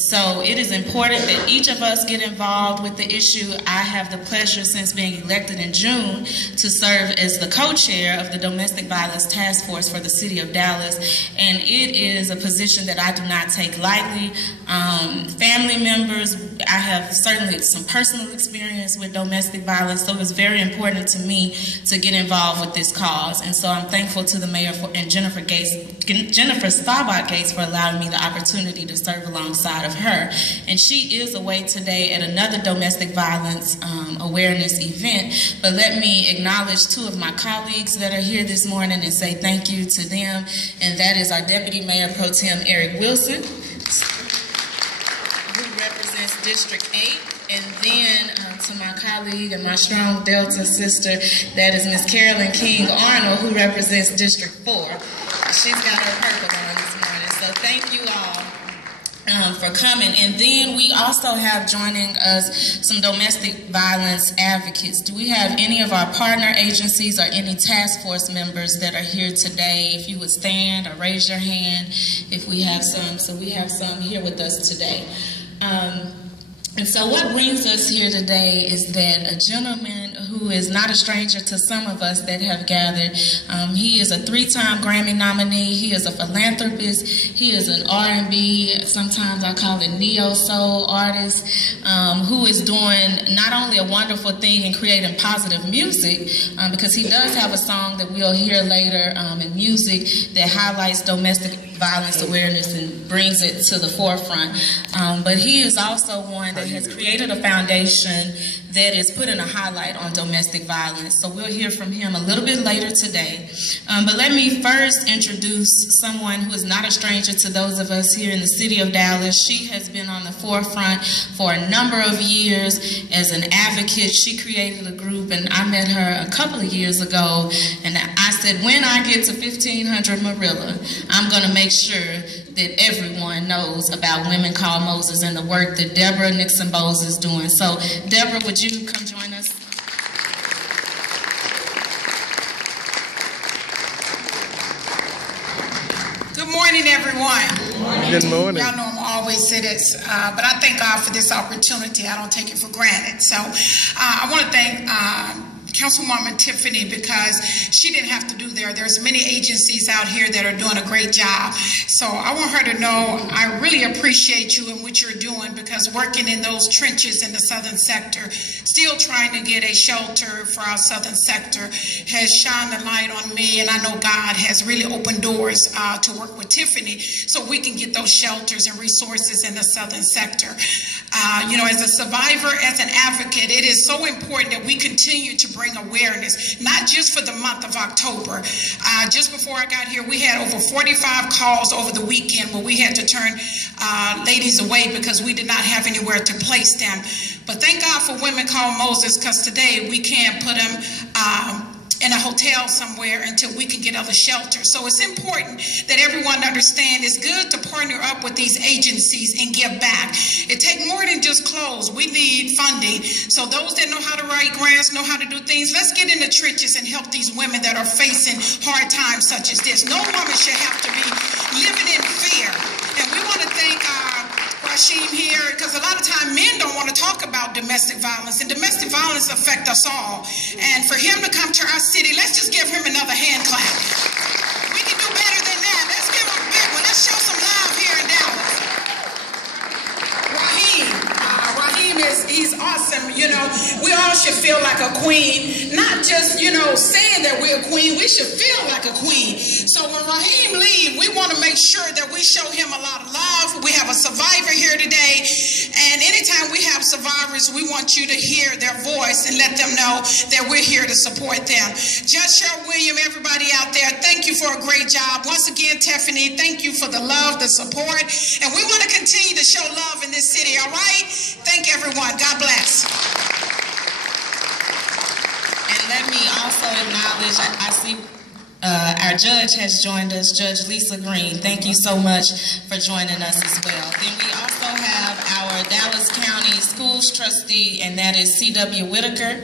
So it is important that each of us get involved with the issue. I have the pleasure, since being elected in June, to serve as the co-chair of the Domestic Violence Task Force for the City of Dallas, and it is a position that I do not take lightly. Family members, I have certainly some personal experience with domestic violence, so it's very important to me to get involved with this cause. And so I'm thankful to the mayor and Jennifer Staubach Gates for allowing me the opportunity to serve alongside of her. And she is away today at another domestic violence awareness event. But let me acknowledge two of my colleagues that are here this morning and say thank you to them. And that is our Deputy Mayor Pro Tem Eric Wilson, who represents District 8. And then to my colleague and my strong Delta sister, that is Ms. Carolyn King Arnold, who represents District 4. She's got her purple on this morning. So thank you all for coming. And then we also have joining us some domestic violence advocates. Do we have any of our partner agencies or any task force members that are here today? If you would stand or raise your hand if we have some. So we have some here with us today. And so what brings us here today is that a gentleman who is not a stranger to some of us that have gathered. He is a 3-time Grammy nominee. He is a philanthropist. He is an R&B, sometimes I call it neo-soul artist, who is doing not only a wonderful thing in creating positive music, because he does have a song that we'll hear later in music that highlights domestic violence awareness and brings it to the forefront. But he is also one that has created a foundation that is putting a highlight on domestic violence. So we'll hear from him a little bit later today. But let me first introduce someone who is not a stranger to those of us here in the city of Dallas. She has been on the forefront for a number of years as an advocate. She created a group, and I met her a couple of years ago, and I said, when I get to 1500 Marilla, I'm gonna make sure that everyone knows about Women Call Moses and the work that Deborah Nixon Bowles is doing. So, Deborah, would you come join us? Good morning, everyone. Good morning. Y'all know I'm always say this, but I thank God for this opportunity. I don't take it for granted. So, I want to thank Councilwoman Tiffinni, because she didn't have to do there. There's many agencies out here that are doing a great job. So I want her to know I really appreciate you and what you're doing, because working in those trenches in the southern sector, still trying to get a shelter for our southern sector, has shined the light on me, and I know God has really opened doors to work with Tiffinni so we can get those shelters and resources in the southern sector. You know, as a survivor, as an advocate, it is so important that we continue to bring awareness, not just for the month of October. Just before I got here, we had over 45 calls over the weekend where we had to turn ladies away because we did not have anywhere to place them. But thank God for Women Call Moses, because today we can't put them in a hotel somewhere until we can get other shelter. So it's important that everyone understand it's good to partner up with these agencies and give back. It takes more than just clothes. We need funding. So those that know how to write grants, know how to do things, let's get in the trenches and help these women that are facing hard times such as this. No woman should have to be living in fear. And we want to thank Raheem here, because a lot of time men don't want to talk about domestic violence, and domestic violence affects us all. And for him to come to our city, let's just give him another hand clap. We can do better than that. Let's give him a big one. Let's show some love here in Dallas. Raheem he's awesome. You know, we all should feel like a queen, not just, you know, saying that we're a queen. We should feel like a queen. So when Raheem leaves, we want to make sure that we show him a lot of love. We have a survivor here today, and anytime we have survivors, we want you to hear their voice and let them know that we're here to support them. Judge Cheryl William, everybody out there, thank you for a great job. Once again, Tiffinni, thank you for the love, the support, and we want to continue to show love in this city, all right? Thank everyone. God bless. And let me also acknowledge, I see our judge has joined us, Judge Lisa Green. Thank you so much for joining us as well. Then we also have our Dallas County Schools trustee, and that is C.W. Whitaker.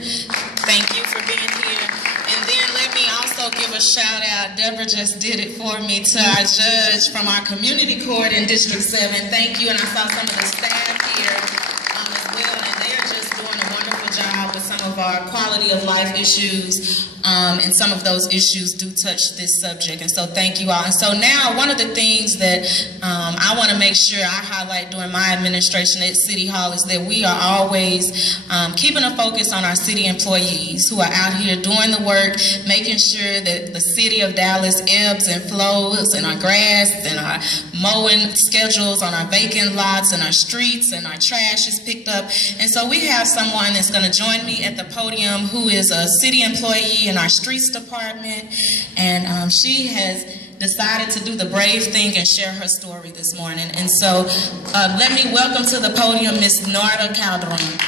Thank you for being here. And then let me also also give a shout out, Deborah just did it for me, to our judge from our community court in District 7. Thank you, and I saw some of the staff here as well, and they are just doing a wonderful job with some of our quality of life issues, and some of those issues do touch this subject, and so thank you all. And so now, one of the things that I want to make sure I highlight during my administration at City Hall is that we are always keeping a focus on our city employees who are out here doing the work, making sure that the city of Dallas ebbs and flows, and our grass and our mowing schedules on our vacant lots and our streets and our trash is picked up. And so we have someone that's going to join me at the podium who is a city employee in our streets department, and she has decided to do the brave thing and share her story this morning. And so let me welcome to the podium Ms. Norda Calderon.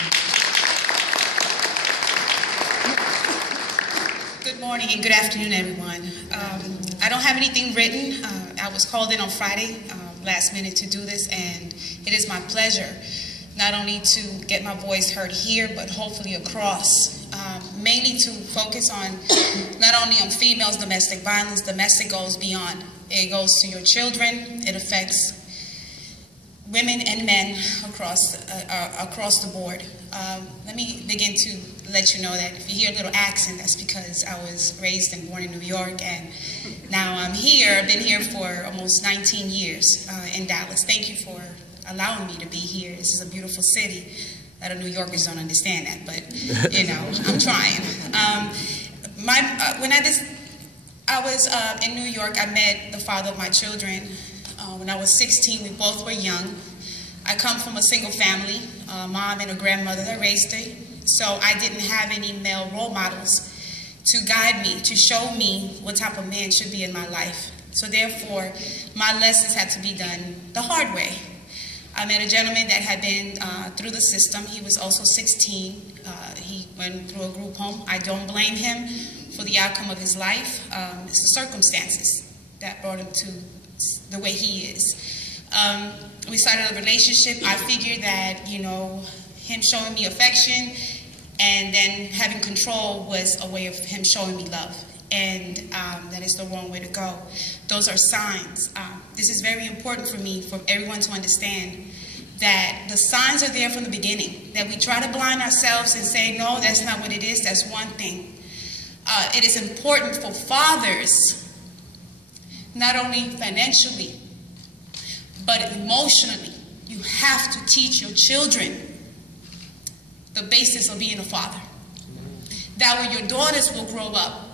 Good morning and good afternoon, everyone. I don't have anything written. I was called in on Friday, last minute, to do this, and it is my pleasure not only to get my voice heard here, but hopefully across, mainly to focus on not only on females' domestic violence. Domestic goes beyond. It goes to your children. It affects women and men across the board. Let me begin to let you know that if you hear a little accent, that's because I was raised and born in New York, and now I'm here. I've been here for almost 19 years in Dallas. Thank you for allowing me to be here. This is a beautiful city. A lot of New Yorkers don't understand that, but you know, I'm trying. When I was in New York, I met the father of my children. When I was 16, we both were young. I come from a single family, mom and a grandmother that raised me, so I didn't have any male role models to guide me, to show me what type of man should be in my life. So therefore, my lessons had to be done the hard way. I met a gentleman that had been through the system. He was also 16. He went through a group home. I don't blame him for the outcome of his life. It's the circumstances that brought him to the way he is. We started a relationship. I figured that, you know, him showing me affection and then having control was a way of him showing me love. And that is the wrong way to go. Those are signs. This is very important for me, for everyone to understand that the signs are there from the beginning, that we try to blind ourselves and say, no, that's not what it is, that's one thing. It is important for fathers, not only financially, but emotionally. You have to teach your children the basis of being a father. That way your daughters will grow up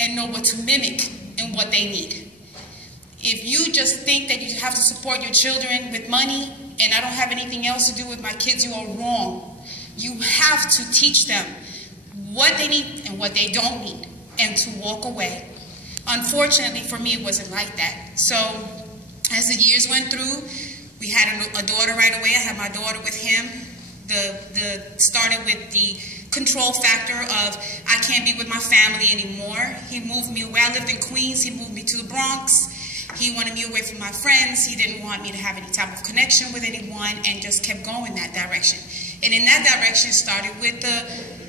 and know what to mimic and what they need. If you just think that you have to support your children with money and I don't have anything else to do with my kids, you are wrong. You have to teach them what they need and what they don't need and to walk away. Unfortunately for me, it wasn't like that. So as the years went through, we had a daughter right away. I had my daughter with him. Started with the control factor of I can't be with my family anymore. He moved me away. I lived in Queens. He moved me to the Bronx. He wanted me away from my friends. He didn't want me to have any type of connection with anyone, and just kept going that direction. And in that direction started with the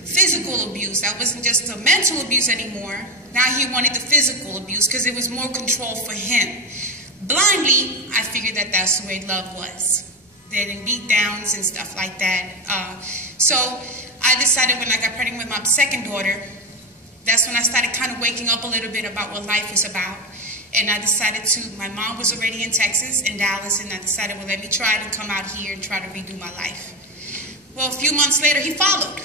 physical abuse. That wasn't just the mental abuse anymore. Now he wanted the physical abuse because it was more control for him. Blindly, I figured that that's the way love was. Then beat downs and stuff like that. So I decided when I got pregnant with my second daughter, that's when I started kind of waking up a little bit about what life was about. And I decided my mom was already in Texas, in Dallas, and I decided, well, let me try to come out here and try to redo my life. Well, a few months later, he followed.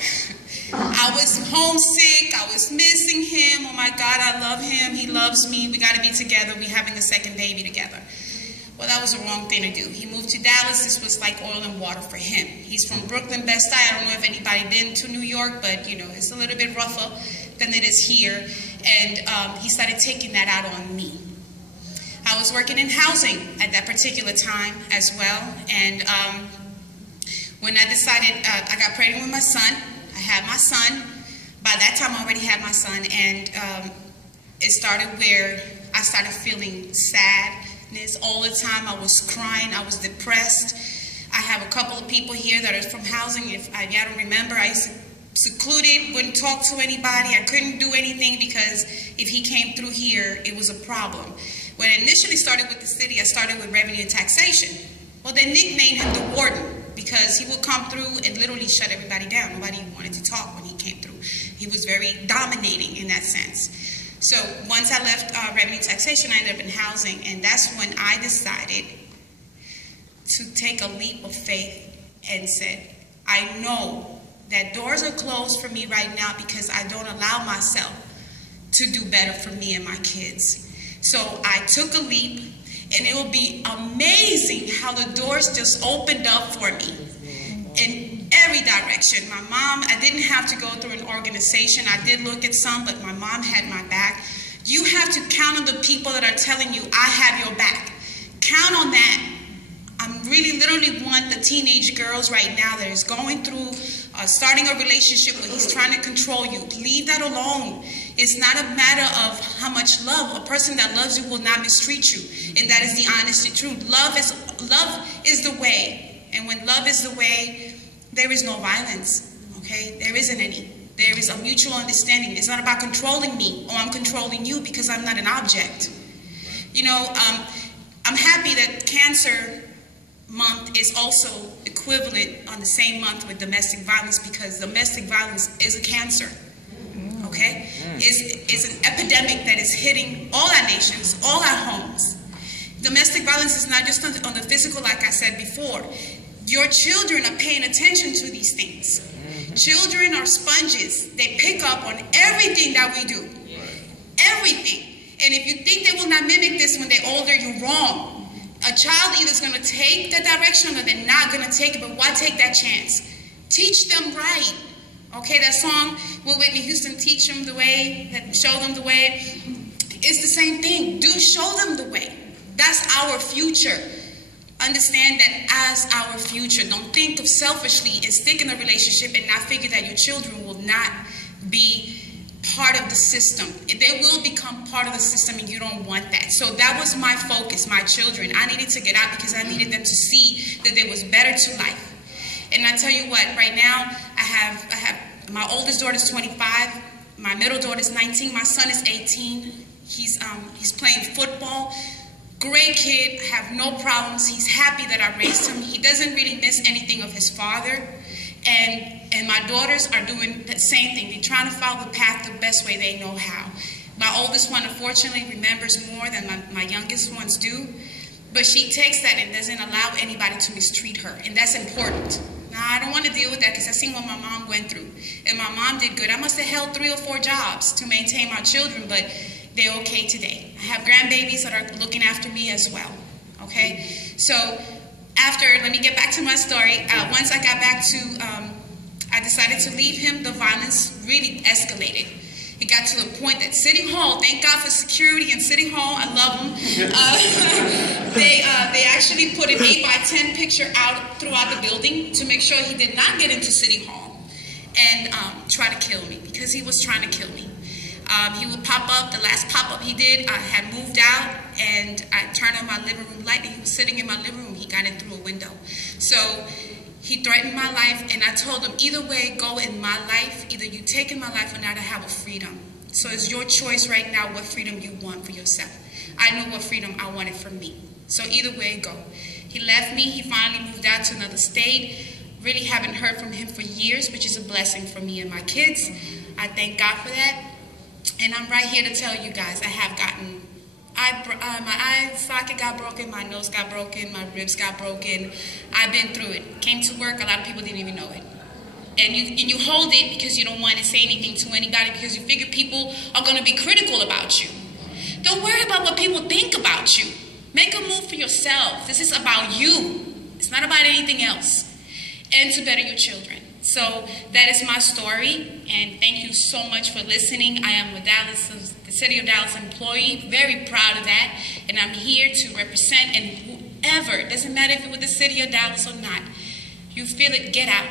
I was homesick. I was missing him. Oh, my God, I love him. He loves me. We got to be together. We're having a second baby together. Well, that was the wrong thing to do. He moved to Dallas. This was like oil and water for him. He's from Brooklyn, Best Side. I don't know if anybody been to New York, but, you know, it's a little bit rougher than it is here. And he started taking that out on me. I was working in housing at that particular time as well. And when I decided, I got pregnant with my son. I had my son. By that time, I already had my son. And it started where I started feeling sadness all the time. I was crying. I was depressed. I have a couple of people here that are from housing. If y'all don't remember, I used to secluded, wouldn't talk to anybody. I couldn't do anything because if he came through here, it was a problem. When I initially started with the city, I started with revenue and taxation. Well, they nicknamed him the warden because he would come through and literally shut everybody down. Nobody wanted to talk when he came through. He was very dominating in that sense. So once I left revenue taxation, I ended up in housing, and that's when I decided to take a leap of faith and said, I know that doors are closed for me right now because I don't allow myself to do better for me and my kids. So I took a leap, and it will be amazing how the doors just opened up for me in every direction. My mom, I didn't have to go through an organization. I did look at some, but my mom had my back. You have to count on the people that are telling you, I have your back. Count on that. I'm really literally want the teenage girls right now that is going through starting a relationship where he's trying to control you. Leave that alone. It's not a matter of how much love. A person that loves you will not mistreat you. And that is the honest truth. Love is the way. And when love is the way, there is no violence. Okay? There isn't any. There is a mutual understanding. It's not about controlling me or I'm controlling you because I'm not an object. You know, I'm happy that Cancer Month is also equivalent on the same month with domestic violence because domestic violence is a cancer. Okay? It's an epidemic that is hitting all our nations, all our homes. Domestic violence is not just on the physical, like I said before. Your children are paying attention to these things. Children are sponges. They pick up on everything that we do. Everything. And if you think they will not mimic this when they're older, you're wrong. A child either is going to take the direction or they're not going to take it, but why take that chance? Teach them right. Okay, that song, Will Whitney Houston teach them the way, show them the way? It's the same thing. Do show them the way. That's our future. Understand that as our future. Don't think of selfishly and stick in a relationship and not figure that your children will not be part of the system. They will become part of the system and you don't want that. So that was my focus, my children. I needed to get out because I needed them to see that there was better to life. And I tell you what, right now I have my oldest daughter is 25, my middle daughter is 19, my son is 18. He's playing football. Great kid, have no problems. He's happy that I raised him. He doesn't really miss anything of his father. And my daughters are doing the same thing. They're trying to follow the path the best way they know how. My oldest one, unfortunately, remembers more than my youngest ones do. But she takes that and doesn't allow anybody to mistreat her. And that's important. Now, I don't want to deal with that because I've seen what my mom went through. And my mom did good. I must have held 3 or 4 jobs to maintain my children, but they're okay today. I have grandbabies that are looking after me as well. Okay? So let me get back to my story. Once I got back to, I decided to leave him, the violence really escalated. It got to the point that City Hall, thank God for security in City Hall, I love them. They actually put an 8x10 picture out throughout the building to make sure he did not get into City Hall and try to kill me because he was trying to kill me. He would pop up. The last pop-up he did, I had moved out, and I turned on my living room light, and he was sitting in my living room. He got in through a window. So he threatened my life, and I told him, either way, go in my life. Either you take in my life or not, I have a freedom. So it's your choice right now what freedom you want for yourself. I know what freedom I wanted for me. So either way, go. He left me. He finally moved out to another state. Really haven't heard from him for years, which is a blessing for me and my kids. I thank God for that. And I'm right here to tell you guys, I have gotten, my eye socket got broken, my nose got broken, my ribs got broken. I've been through it. Came to work, a lot of people didn't even know it. And you hold it because you don't want to say anything to anybody because you figure people are going to be critical about you. Don't worry about what people think about you. Make a move for yourself. This is about you. It's not about anything else. And to better your children. So that is my story, and thank you so much for listening. I am the City of Dallas employee, very proud of that, and I'm here to represent, and whoever, it doesn't matter if it was the City of Dallas or not, you feel it, get out.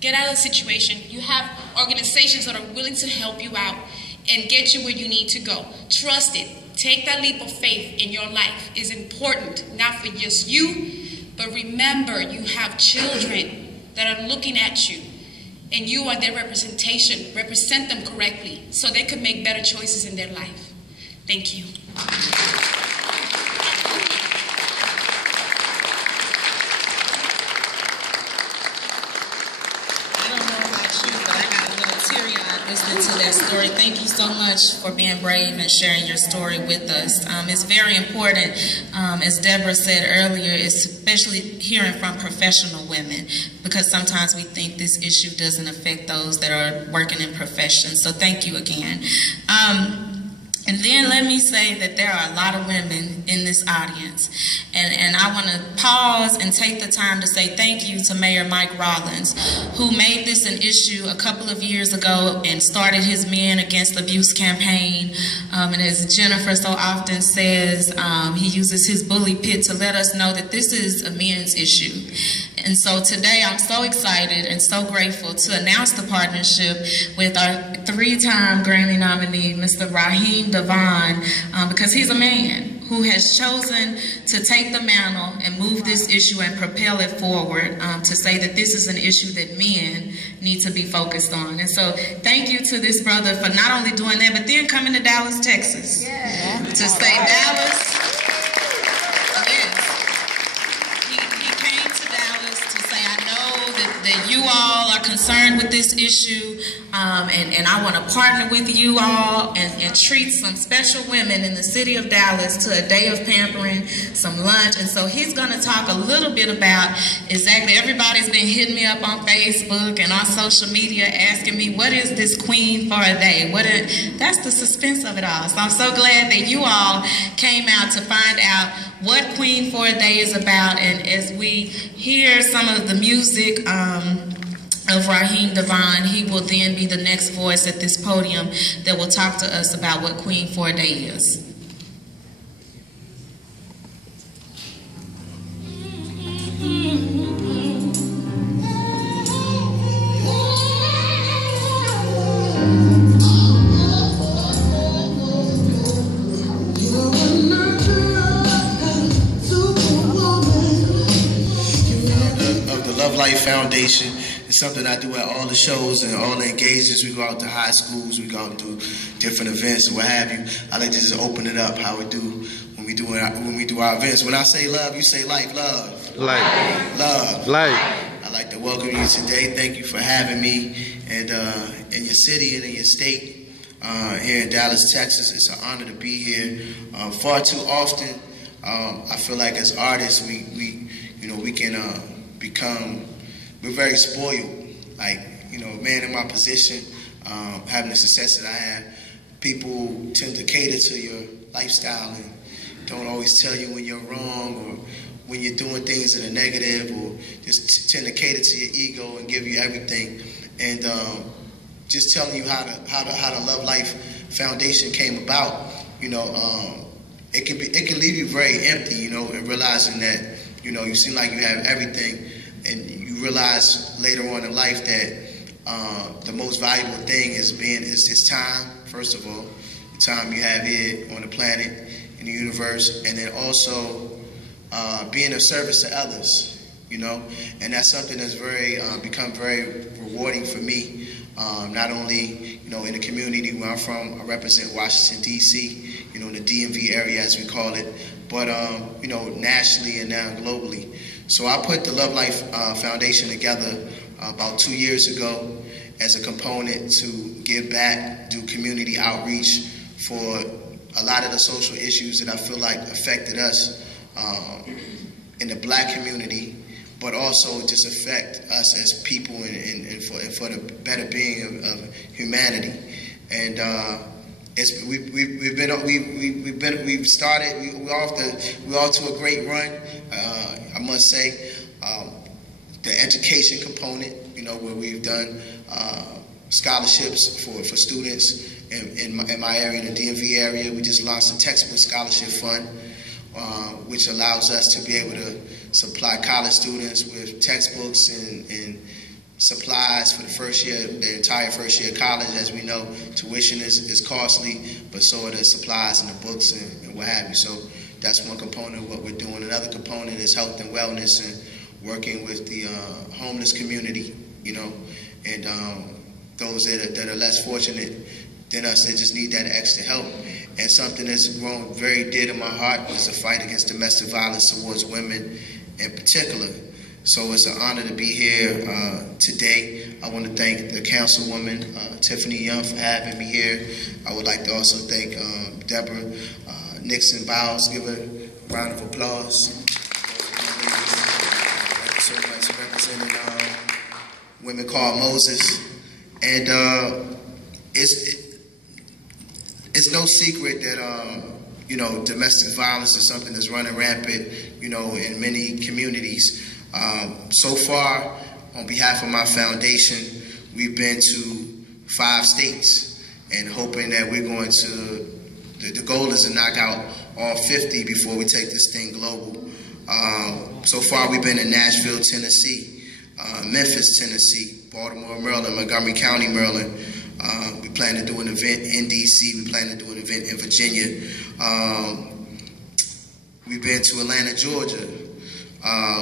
Get out of the situation. You have organizations that are willing to help you out and get you where you need to go. Trust it. Take that leap of faith in your life. It's important, not for just you, but remember you have children that are looking at you. and you are their representation. Represent them correctly so they could make better choices in their life. Thank you. Listening to that story. Thank you so much for being brave and sharing your story with us. It's very important, as Deborah said earlier, especially hearing from professional women, because sometimes we think this issue doesn't affect those that are working in professions. So thank you again. And then let me say that there are a lot of women in this audience. And I want to pause and take the time to say thank you to Mayor Mike Rollins, who made this an issue a couple of years ago and started his Men Against Abuse campaign. And as Jennifer so often says, he uses his bully pit to let us know that this is a men's issue. And so today I'm so excited and so grateful to announce the partnership with our three-time Grammy nominee, Mr. Raheem DeVaughn, because he's a man who has chosen to take the mantle and move this issue and propel it forward, to say that this is an issue that men need to be focused on. And so thank you to this brother for not only doing that, but then coming to Dallas, Texas, to say Dallas. That you all are concerned with this issue, and I want to partner with you all and treat some special women in the city of Dallas to a day of pampering, some lunch. And so he's going to talk a little bit about exactly, everybody's been hitting me up on Facebook and on social media asking me, what is this Queen for a Day? That's the suspense of it all. So I'm so glad that you all came out to find out what Queen for a Day is about. And as we hear some of the music of Raheem DeVaughn, he will then be the next voice at this podium that will talk to us about what Queen for a Day is. Foundation. It's something I do at all the shows and all the engagements. We go out to high schools, we go out and do different events and what have you. I like to just open it up how we do when we do our events. When I say love, you say life. Love. Life. Love. Life. I'd like to welcome you today. Thank you for having me and in your city and in your state here in Dallas, Texas. It's an honor to be here. Far too often, I feel like as artists, we can become. We're very spoiled. Like, a man in my position, having the success that I have, people tend to cater to your lifestyle and don't always tell you when you're wrong or when you're doing things that are negative, or just tend to cater to your ego and give you everything. And just telling you how the Love Life Foundation came about, it can leave you very empty, and realizing that, you seem like you have everything, and you realize later on in life that the most valuable thing is time, first of all, the time you have here on the planet, in the universe, and then also being of service to others, and that's something that's become very rewarding for me. Not only, in the community where I'm from, I represent Washington, D.C., in the DMV area, as we call it, but, nationally and now globally. So I put the Love Life Foundation together about 2 years ago as a component to give back, do community outreach for a lot of the social issues that I feel like affected us in the Black community, but also just affect us as people and for the better being of humanity. And we're off to a great run. I must say, the education component, where we've done scholarships for students in my area, in the DMV area. We just launched a textbook scholarship fund, which allows us to be able to supply college students with textbooks and supplies for the entire first year of college. As we know, tuition is costly, but so are the supplies and the books and what have you. So that's one component of what we're doing. Another component is health and wellness and working with the homeless community, and those that are less fortunate than us, they just need that extra help. And something that's grown very dear to my heart is the fight against domestic violence towards women in particular. So it's an honor to be here today. I want to thank the Councilwoman Tiffinni Young for having me here. I would like to also thank Deborah Nixon Bowles. Give her a round of applause. Thank you so much for representing Women Called Moses. And it's no secret that domestic violence is something that's running rampant, in many communities. So far, on behalf of my foundation, we've been to 5 states, and hoping that we're going to. The goal is to knock out all 50 before we take this thing global. So far, we've been in Nashville, Tennessee, Memphis, Tennessee, Baltimore, Maryland, Montgomery County, Maryland. We plan to do an event in D.C. We plan to do an event in Virginia. We've been to Atlanta, Georgia.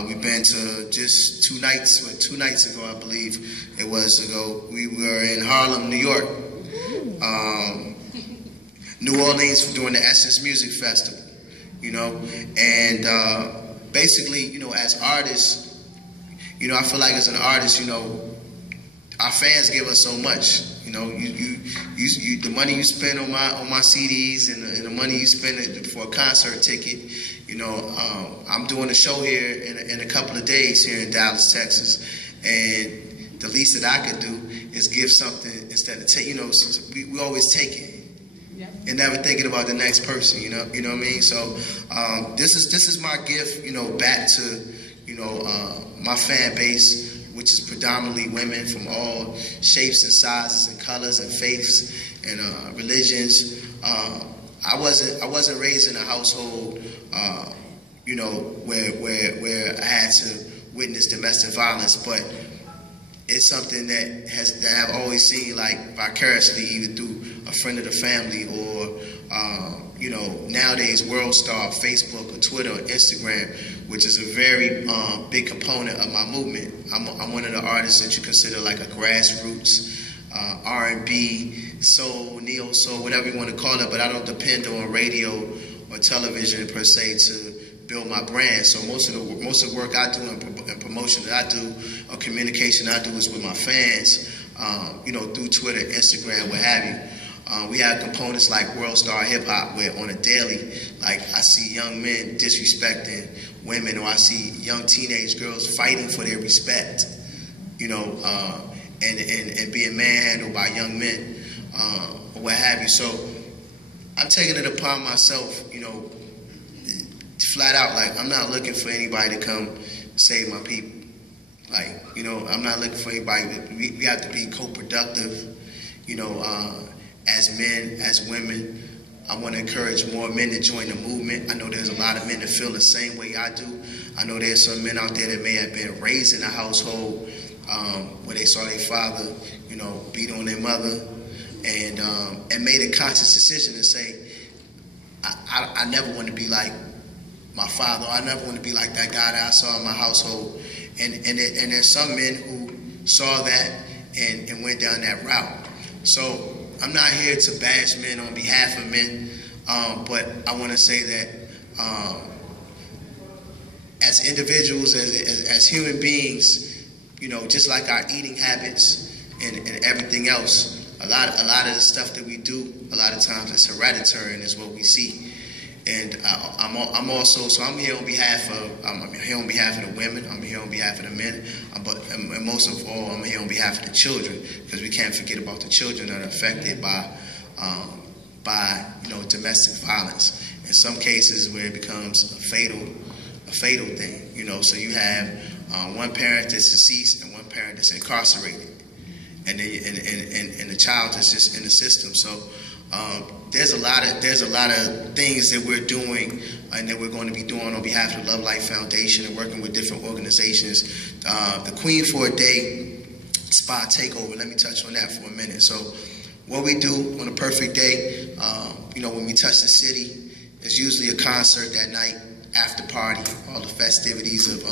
We've been to just 2 nights ago, I believe it was ago. We were in Harlem, New York. New Orleans during the Essence Music Festival, and basically, as artists, I feel like as an artist, our fans give us so much. The money you spend on my CDs and the money you spend for a concert ticket. I'm doing a show here in a couple of days here in Dallas, Texas, and the least that I could do is give something instead of take. We always take it. And never thinking about the next person, you know what I mean? So this is my gift, back to my fan base, which is predominantly women from all shapes and sizes and colors and faiths and religions. I wasn't raised in a household, where I had to witness domestic violence, but it's something that I've always seen, like, vicariously, either through a friend of the family or, nowadays World Star, Facebook or Twitter or Instagram, which is a very big component of my movement. I'm one of the artists that you consider like a grassroots R&B, soul, neo-soul, whatever you want to call it, but I don't depend on radio or television per se to build my brand. So most of the work I do and promotion that I do or communication I do is with my fans, through Twitter, Instagram, what have you. We have components like World Star Hip Hop, where on a daily, like, I see young men disrespecting women, or I see young teenage girls fighting for their respect, and being manhandled by young men, or what have you. So I'm taking it upon myself, flat out, like, I'm not looking for anybody to come save my people. Like, I'm not looking for anybody. We have to be co-productive, as men, as women. I want to encourage more men to join the movement. I know there's a lot of men that feel the same way I do. I know there's some men out there that may have been raised in a household where they saw their father, beat on their mother, and made a conscious decision to say, I never want to be like my father. I never want to be like that guy that I saw in my household. And there's some men who saw that and went down that route. So I'm not here to bash men on behalf of men, but I want to say that as individuals, as human beings, just like our eating habits and everything else, a lot of the stuff that we do, a lot of times it's hereditary and it's what we see. And I'm also, so I'm here on behalf of the women, I'm here on behalf of the men, and most of all, I'm here on behalf of the children, because we can't forget about the children that are affected by domestic violence. In some cases where it becomes a fatal thing, so you have one parent that's deceased and one parent that's incarcerated, and the child is just in the system. So there's a lot of things that we're doing and that we're going to be doing on behalf of the Love Life Foundation and working with different organizations. The Queen for a Day Spa Takeover, let me touch on that for a minute. So what we do on a perfect day, when we touch the city, it's usually a concert that night, after party, all the festivities of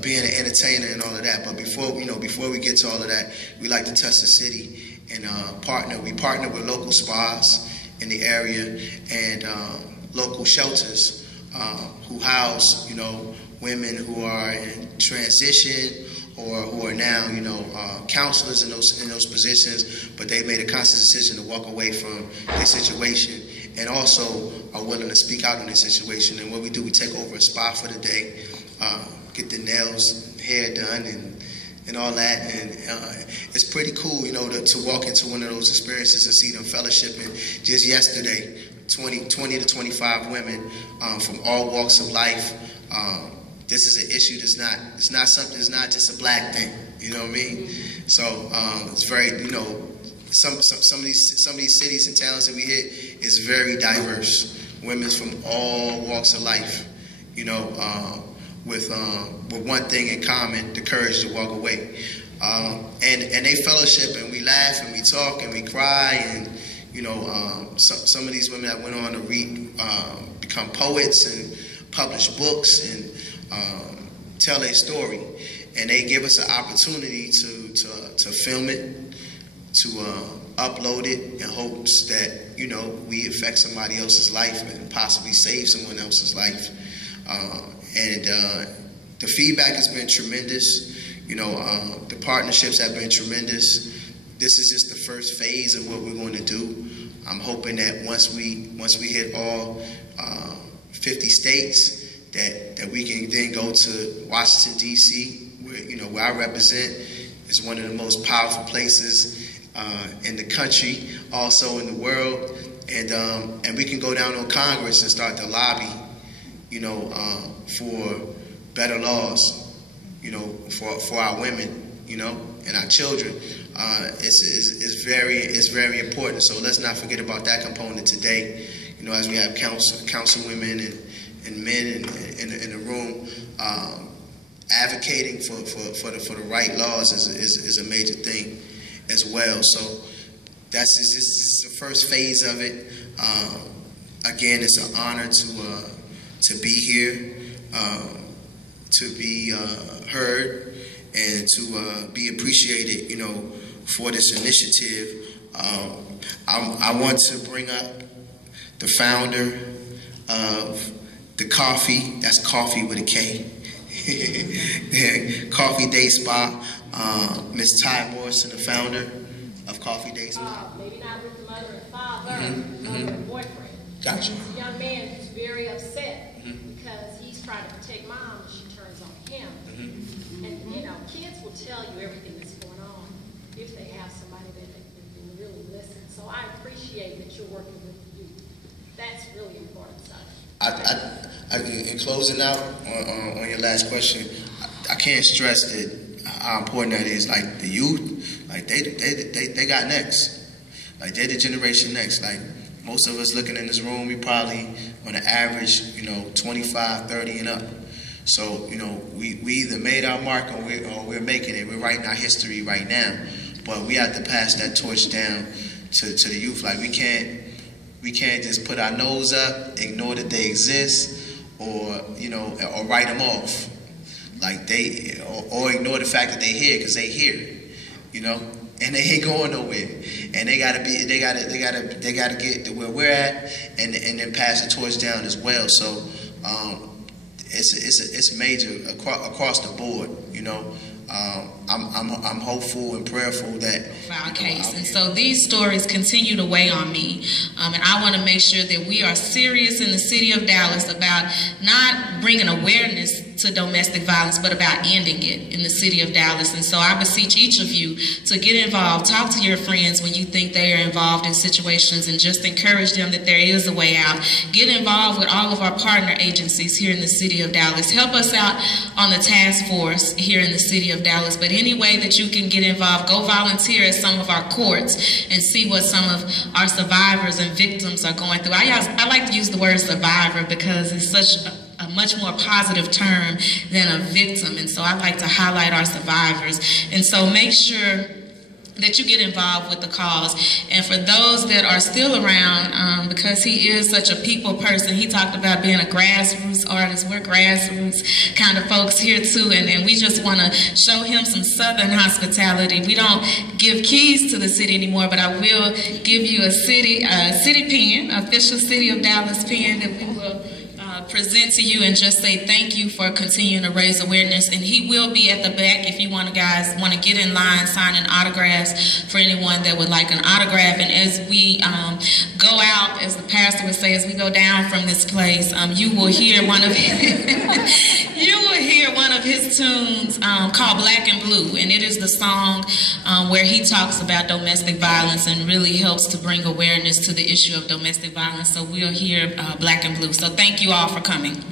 being an entertainer and all of that. But before we get to all of that, we like to touch the city and partner. We partner with local spas in the area and local shelters who house, women who are in transition or who are now, counselors in those positions, but they made a conscious decision to walk away from their situation and also are willing to speak out on their situation. And what we do, we take over a spa for the day, get the nails, hair done, and all that. And it's pretty cool, to walk into one of those experiences and see them fellowshipping. Just yesterday, 20 to 25 women from all walks of life. This is an issue it's not just a black thing, you know what I mean? So it's very, some of these cities and towns that we hit is very diverse. Women from all walks of life, with one thing in common, the courage to walk away. And they fellowship and we laugh and we talk and we cry and, some of these women that went on to read, become poets and publish books and tell their story, and they give us an opportunity to film it, to upload it in hopes that we affect somebody else's life and possibly save someone else's life. And the feedback has been tremendous. The partnerships have been tremendous. This is just the first phase of what we're going to do. I'm hoping that once we hit all 50 states, that we can then go to Washington, D.C., where I represent. It's one of the most powerful places in the country, also in the world, and we can go down on Congress and start to lobby, for better laws, for our women, and our children. It's very important. So let's not forget about that component today. As we have councilwomen and men in the room, advocating for the right laws is a major thing as well. So this is the first phase of it. Again, it's an honor to be here, to be heard, and to be appreciated, for this initiative. I want to bring up the founder of the coffee, that's coffee with a K, Coffee Day Spa, Ms. Ty Morrison, the founder of Coffee Day Spa. Maybe not with the mother and father, mother and boyfriend. Gotcha. He's a young man who's very upset because he's trying to protect mom and she turns on him. And kids will tell you everything that's going on if they have somebody that can really listen. So I appreciate that you're working with the youth. That's really important stuff. In closing out on your last question, I can't stress that how important that is. Like the youth, like they got next. Like they're the generation next. Like most of us looking in this room, we probably on an average, 25, 30 and up. So, we either made our mark or we're making it. We're writing our history right now. But we have to pass that torch down to the youth. Like we can't just put our nose up, ignore that they exist, or write them off. Like or ignore the fact that they're here because they here, and they ain't going nowhere. And they gotta get to where we're at, and then pass the torch down as well. So it's major across the board. I'm hopeful and prayerful that our case. And so these stories continue to weigh on me. And I want to make sure that we are serious in the city of Dallas about not bringing awareness to domestic violence, but about ending it in the city of Dallas. And so I beseech each of you to get involved. Talk to your friends when you think they are involved in situations and just encourage them that there is a way out. Get involved with all of our partner agencies here in the city of Dallas. Help us out on the task force here in the city of Dallas. But any way that you can get involved, go volunteer at some of our courts and see what some of our survivors and victims are going through. I like to use the word survivor because it's such a much more positive term than a victim. And so I like to highlight our survivors. And so make sure that you get involved with the cause. And for those that are still around, because he is such a people person, he talked about being a grassroots artist. We're grassroots kind of folks here too, and we just want to show him some Southern hospitality. We don't give keys to the city anymore, but I will give you a city pen, official City of Dallas pen that we will present to you and just say thank you for continuing to raise awareness. And he will be at the back if you guys want to get in line signing autographs for anyone that would like an autograph. And as we go out, as the pastor would say, as we go down from this place, you will hear one of his tunes called Black and Blue, and it is the song where he talks about domestic violence and really helps to bring awareness to the issue of domestic violence. So we'll hear Black and Blue. So thank you all for coming.